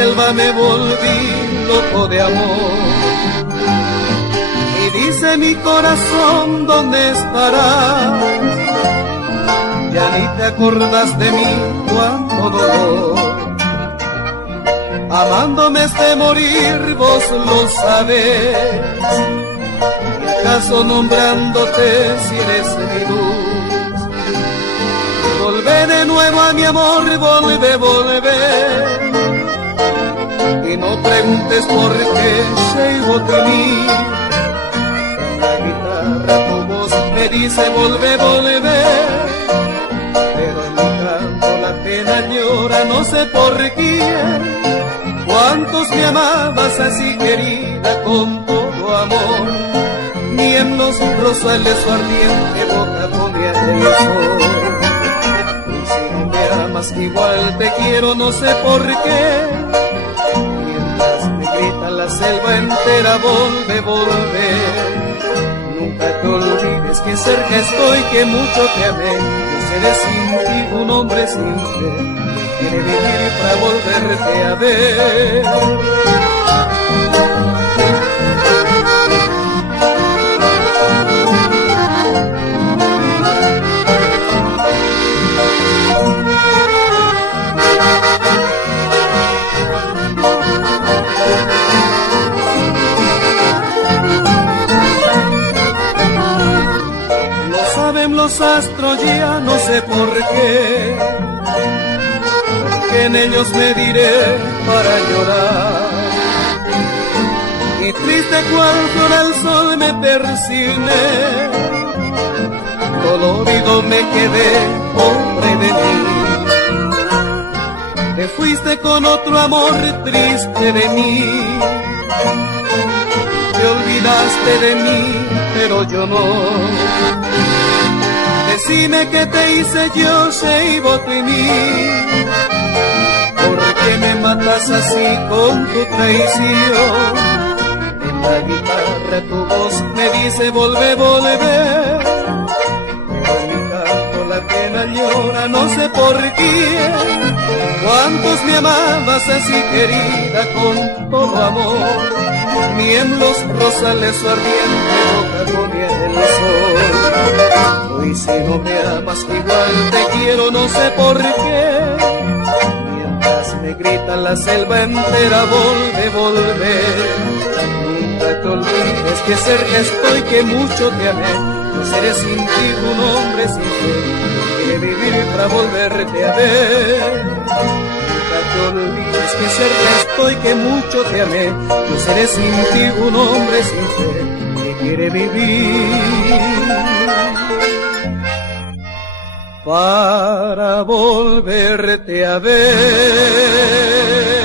selva me volví loco de amor. Y dice mi corazón, ¿dónde estarás? Ya ni te acordas de mí, cuánto dolor. Amándome es de morir, vos lo sabés. ¿Y acaso nombrándote si eres mi luz? Volvé de nuevo a mi amor, volvé, volvé. Y no preguntes por qué llego de mí. La guitarra tu voz me dice volvé, volvé. Pero en mi canto la pena llora, no sé por quién. Cuántos me amabas así querida con todo amor. Ni en los rosales su ardiente boca ponía el sol. Y si no me amas igual te quiero, no sé por qué. Mientras me grita la selva entera volve, volve. Nunca te olvides que cerca estoy, que mucho te amé. Yo seré sin ti un hombre sin fe, quiere vivir para volverte a ver. Lo saben los astros ya, no sé por qué, que en ellos me diré para llorar. Y triste cual flor al sol me persigné, dolorido me quedé, pobre de mí. Te fuiste con otro amor triste de mí. Te olvidaste de mí, pero yo no. Decime qué te hice yo, Seibote en mí. ¿Por qué me matas así con tu traición? En la guitarra tu voz me dice volvé, volvé. Pero en mi canto la pena llora, no sé por quién. Cuántos me amabas así querida con todo amor. Ni en los rosales su ardiente boca ponía el sol. Hoy si no me amas igual te quiero, no sé por qué. Me grita la selva entera, volve, volve. Nunca te olvides que cerca estoy, que mucho te amé. Yo seré sin ti un hombre sin fe, quiere vivir para volverte a ver. Nunca te olvides que cerca estoy, que mucho te amé. Yo seré sin ti un hombre sin fe, que quiere vivir para volverte a ver.